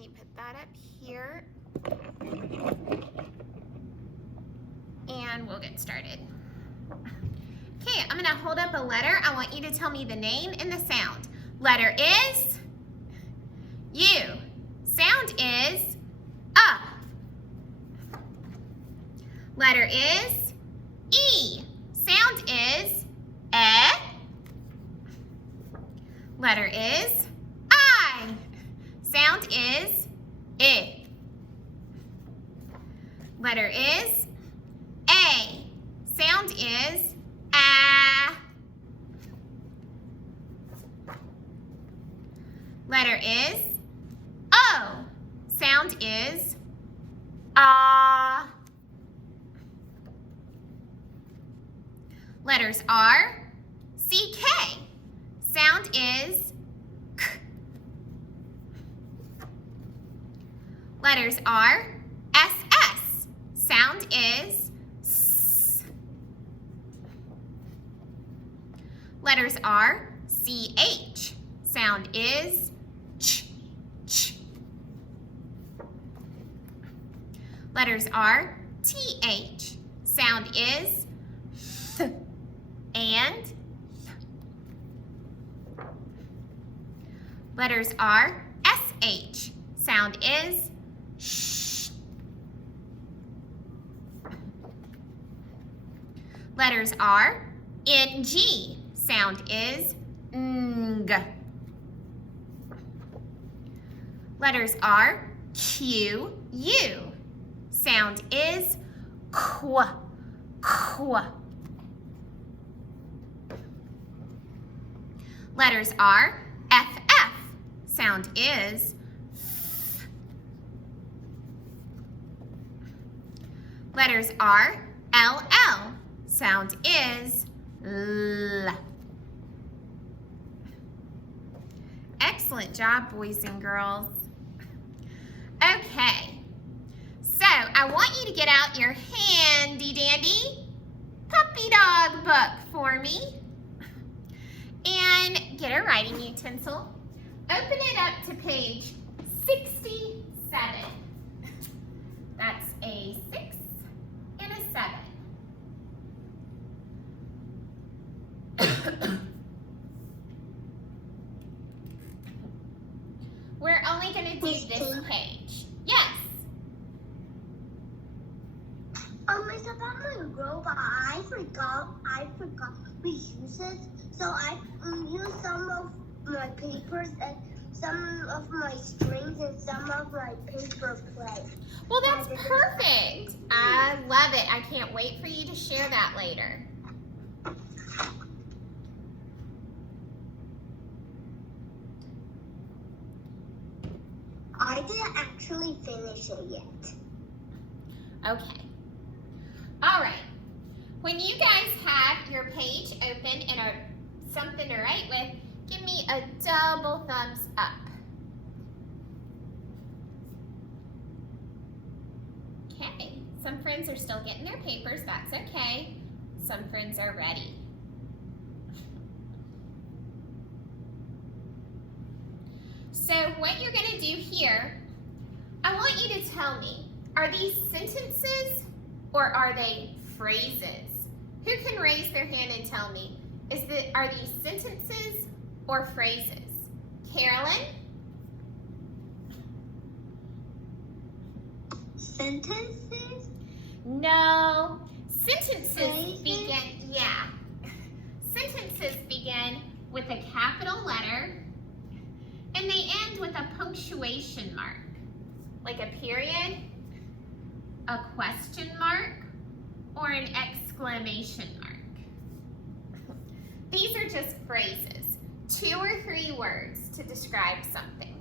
me put that up here. And we'll get started. Okay, I'm gonna hold up a letter. I want you to tell me the name and the sound. Letter is U. Sound is Letter is E. Sound is E. Letter is I. Sound is I. Letter is A. Sound is A. Letter is O. Sound is Ah. Letters are CK. Sound is K. Letters are SS. Sound is S. Letters are CH. Sound is Ch. Ch. Letters are TH. Sound is Th. And letters are SH. Sound is Sh. Letters are NG. Sound is Ng. Letters are QU. Sound is Qu. Qu. Letters are FF. Sound is F. Letters are LL. Sound is L. Excellent job, boys and girls. Okay, so I want you to get out your handy dandy puppy dog book for me and get a writing utensil. Open it up to page 67. That's a 6 and a 7. We're only going to do this page. Yes. Miss, about my robot, I forgot we use it. So I used some of my papers and some of my strings and some of my paper plate. Well, that's perfect. I love it. I can't wait for you to share that later. I didn't actually finish it yet. Okay. All right. When you guys have your page open and are something to write with, give me a double thumbs up. Okay. Some friends are still getting their papers. That's okay. Some friends are ready. So what you're going to do here, I want you to tell me, are these sentences or are they phrases? Who can raise their hand and tell me, are these sentences or phrases? Carolyn? Sentences? No. Sentences begin, Sentences begin with a capital letter and they end with a punctuation mark, like a period, a question mark, or an exclamation mark. These are just phrases, 2 or 3 words to describe something.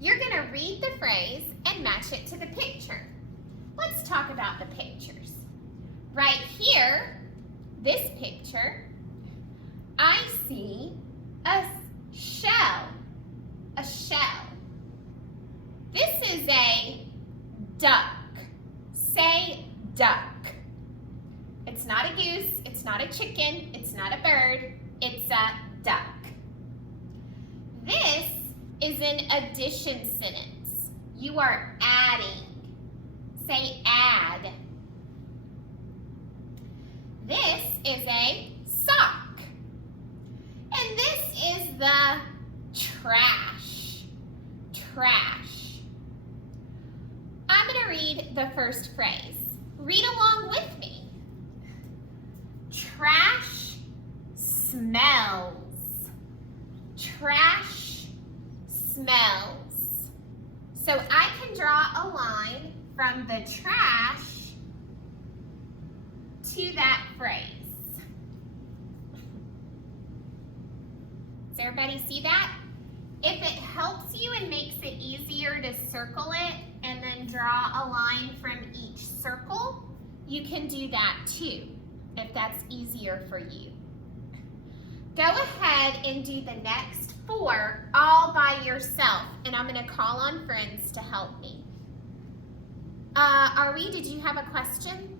You're going to read the phrase and match it to the picture. Let's talk about the pictures. Right here, this picture, I see a shell. A shell. This is a duck. Say duck. It's not a goose, it's not a chicken, it's not a bird, it's a duck. This is an addition sentence. You are adding. Say add. This is a sock. And this is the trash. Trash. I'm going to read the first phrase. Read along with me. Trash smells. Trash smells. So I can draw a line from the trash to that phrase. Does everybody see that? If it helps you and makes it easier to circle it and then draw a line from each circle, you can do that too, if that's easier for you. Go ahead and do the next 4 all by yourself, and I'm going to call on friends to help me. Did you have a question?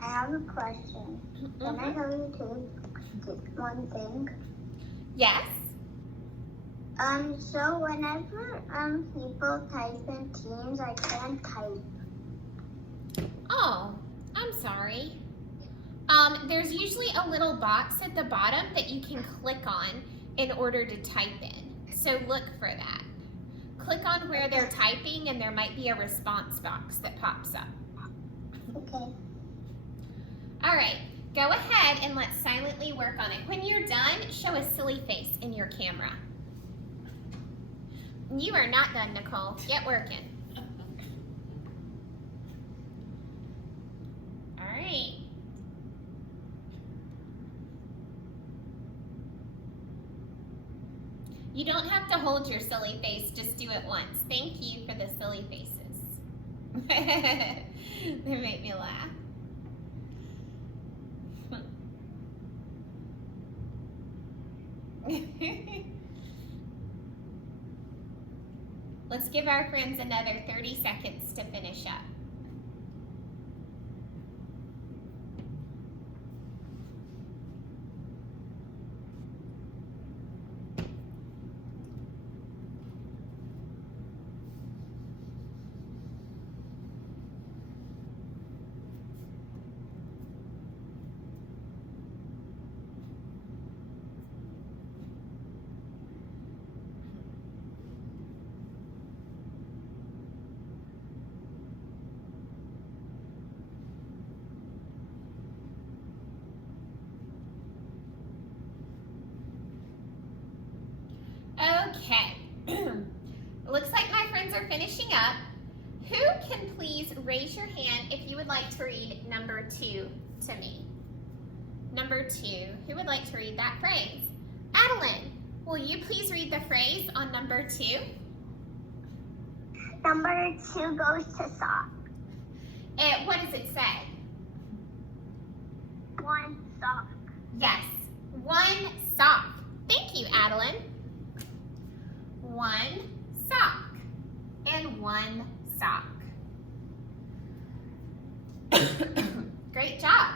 I have a question. Can I tell you one thing? Yes. So whenever people type in Teams, I can't type. Oh, I'm sorry. There's usually a little box at the bottom that you can click on in order to type in. So look for that. Click on where they're typing and there might be a response box that pops up. Okay. All right, go ahead and let's silently work on it. When you're done, show a silly face in your camera. You are not done, Nicole. Get working. All right. You don't have to hold your silly face, just do it once. Thank you for the silly faces. They make me laugh. Let's give our friends another 30 seconds to finish up. Okay, looks like my friends are finishing up. Who can please raise your hand if you would like to read number 2 to me? Number 2, who would like to read that phrase? Adeline, will you please read the phrase on number 2? Number 2 goes to sock. What does it say? 1 sock. Yes, 1 sock. Thank you, Adeline. 1 sock and 1 sock. Great job.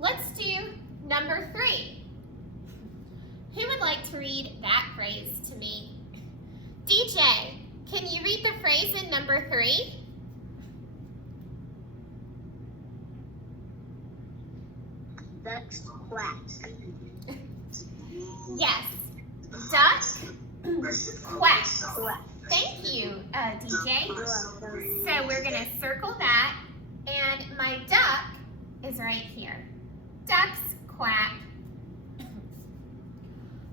Let's do number 3. Who would like to read that phrase to me? DJ, can you read the phrase in number 3? Ducks quack. Yes. Duck quack. Thank you, DJ. So we're going to circle that, and my duck is right here. Ducks quack.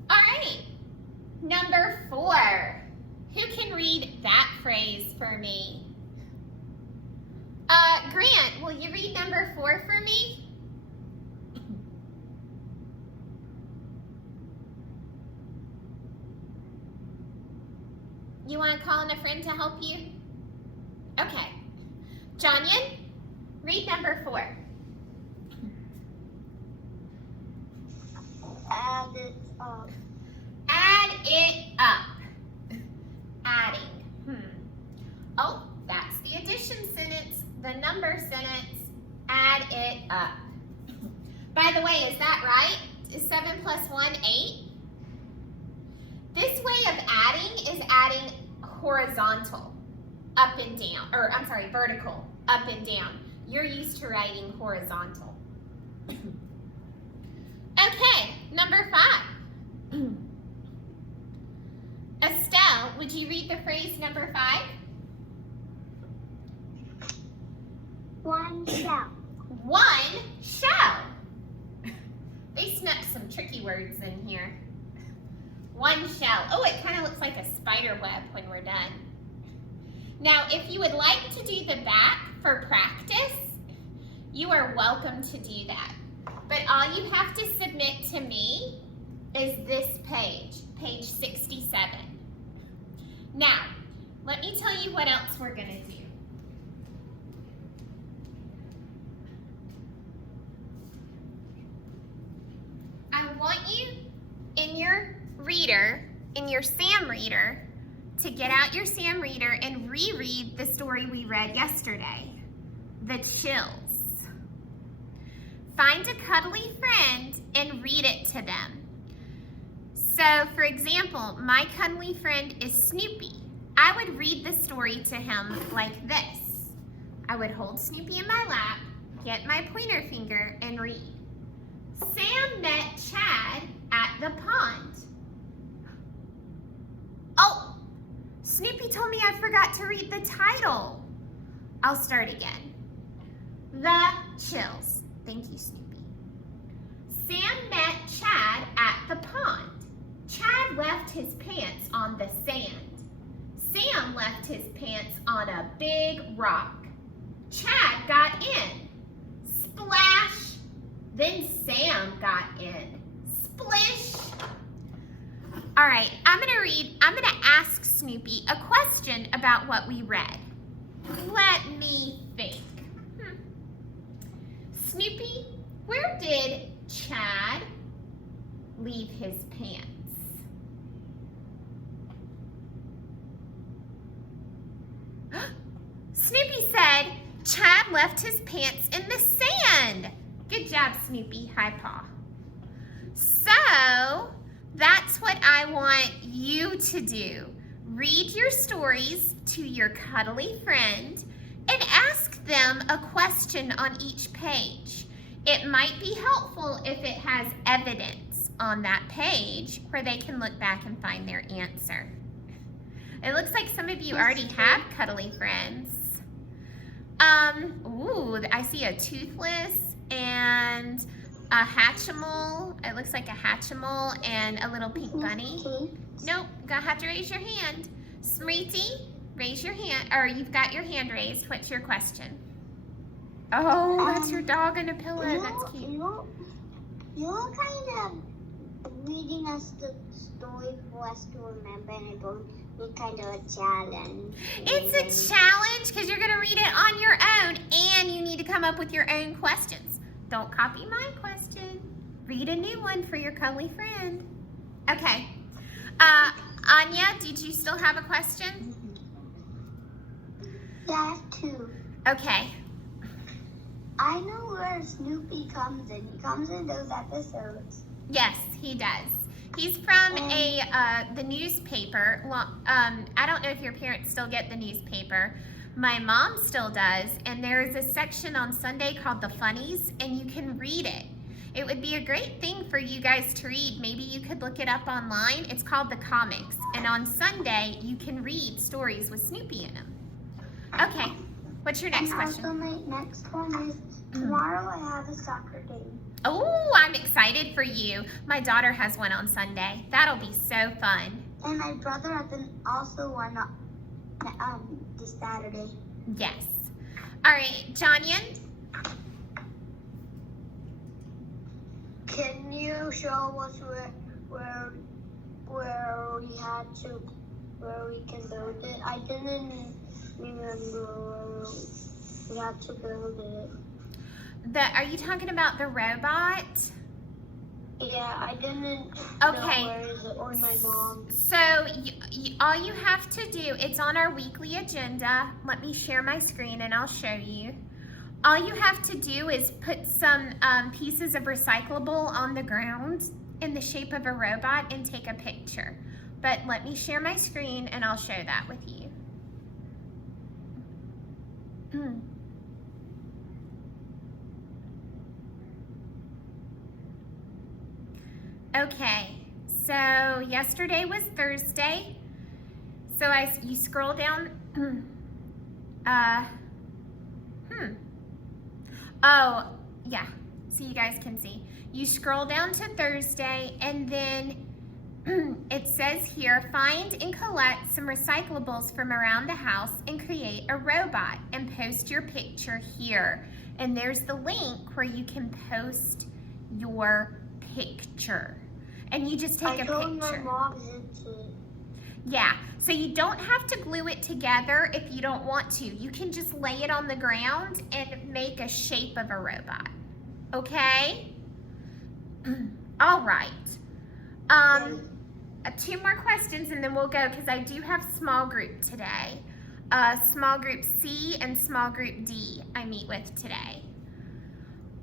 All right, number 4. Who can read that phrase for me? Grant, will you read number 4 for me? You want to call in a friend to help you? Okay. Jonyan, read number 4. Add it up. Add it up. Adding. Oh, that's the addition sentence, the number sentence. Add it up. By the way, is that right? is 7 plus 1, 8? This way of adding is adding horizontal, up and down, or I'm sorry, vertical, up and down. You're used to writing horizontal. Okay, number 5. Estelle, would you read the phrase number 5? One shell. One shell. They snuck some tricky words in here. One shell. Oh, it kind of looks like a spider web when we're done. Now, if you would like to do the back for practice, you are welcome to do that. But all you have to submit to me is this page, page 67. Now, let me tell you what else we're going to do. I want you in your reader, in your Sam reader, to get out your Sam reader and reread the story we read yesterday, The Chills. Find a cuddly friend and read it to them. So, for example, my cuddly friend is Snoopy. I would read the story to him like this. I would hold Snoopy in my lap, get my pointer finger, and read. Sam met Chad at the pond. Oh, Snoopy told me I forgot to read the title. I'll start again. The Chills. Thank you, Snoopy. Sam met Chad at the pond. Chad left his pants on the sand. Sam left his pants on a big rock. Chad got in. Splash! Then Sam got in. Splish! All right, I'm gonna ask Snoopy a question about what we read. Let me think. Snoopy, where did Chad leave his pants? Snoopy said Chad left his pants in the sand. Good job, Snoopy. High paw. So, that's what I want you to do. Read your stories to your cuddly friend and ask them a question on each page. It might be helpful if it has evidence on that page where they can look back and find their answer. It looks like some of you already have cuddly friends. Ooh, I see a Toothless and a Hatchimal. It looks like a Hatchimal and a little pink bunny. Nope, gonna have to raise your hand. Smriti, raise your hand, or you've got your hand raised. What's your question? Oh, that's your dog and a pillow. That's cute. You're kind of reading us the story for us to remember, and it don't be kind of a challenge. It's a challenge because you're going to read it on your own, and you need to come up with your own questions. Don't copy my question. Read a new one for your cuddly friend. Okay. Anya, did you still have a question? Yeah, I have two. Okay. I know where Snoopy comes in. He comes in those episodes. Yes, he does. He's from the newspaper. Well, I don't know if your parents still get the newspaper. My mom still does, and there's a section on Sunday called The Funnies, and you can read it. It would be a great thing for you guys to read. Maybe you could look it up online. It's called The Comics, and on Sunday, you can read stories with Snoopy in them. Okay, what's your next question? Also, my next one is, tomorrow I have a soccer game. Oh, I'm excited for you. My daughter has one on Sunday. That'll be so fun. And my brother has also one this Saturday. Yes. All right, Jonyan. Can you show us where we can build it? I didn't remember where we had to build it. Are you talking about the robot? Yeah, I didn't Okay. know where is it, or my mom. So all you have to do, it's on our weekly agenda. Let me share my screen and I'll show you. All you have to do is put some pieces of recyclable on the ground in the shape of a robot and take a picture. But let me share my screen and I'll show that with you. Okay, so yesterday was Thursday. So you scroll down, oh, yeah, so you guys can see. You scroll down to Thursday and then it says here, find and collect some recyclables from around the house and create a robot and post your picture here. And there's the link where you can post your picture. And you just take a picture. My mom did too. Yeah, so you don't have to glue it together if you don't want to. You can just lay it on the ground and make a shape of a robot. Okay? All right. 2 more questions and then we'll go because I do have small group today. Small group C and small group D I meet with today.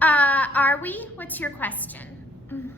Are we? What's your question?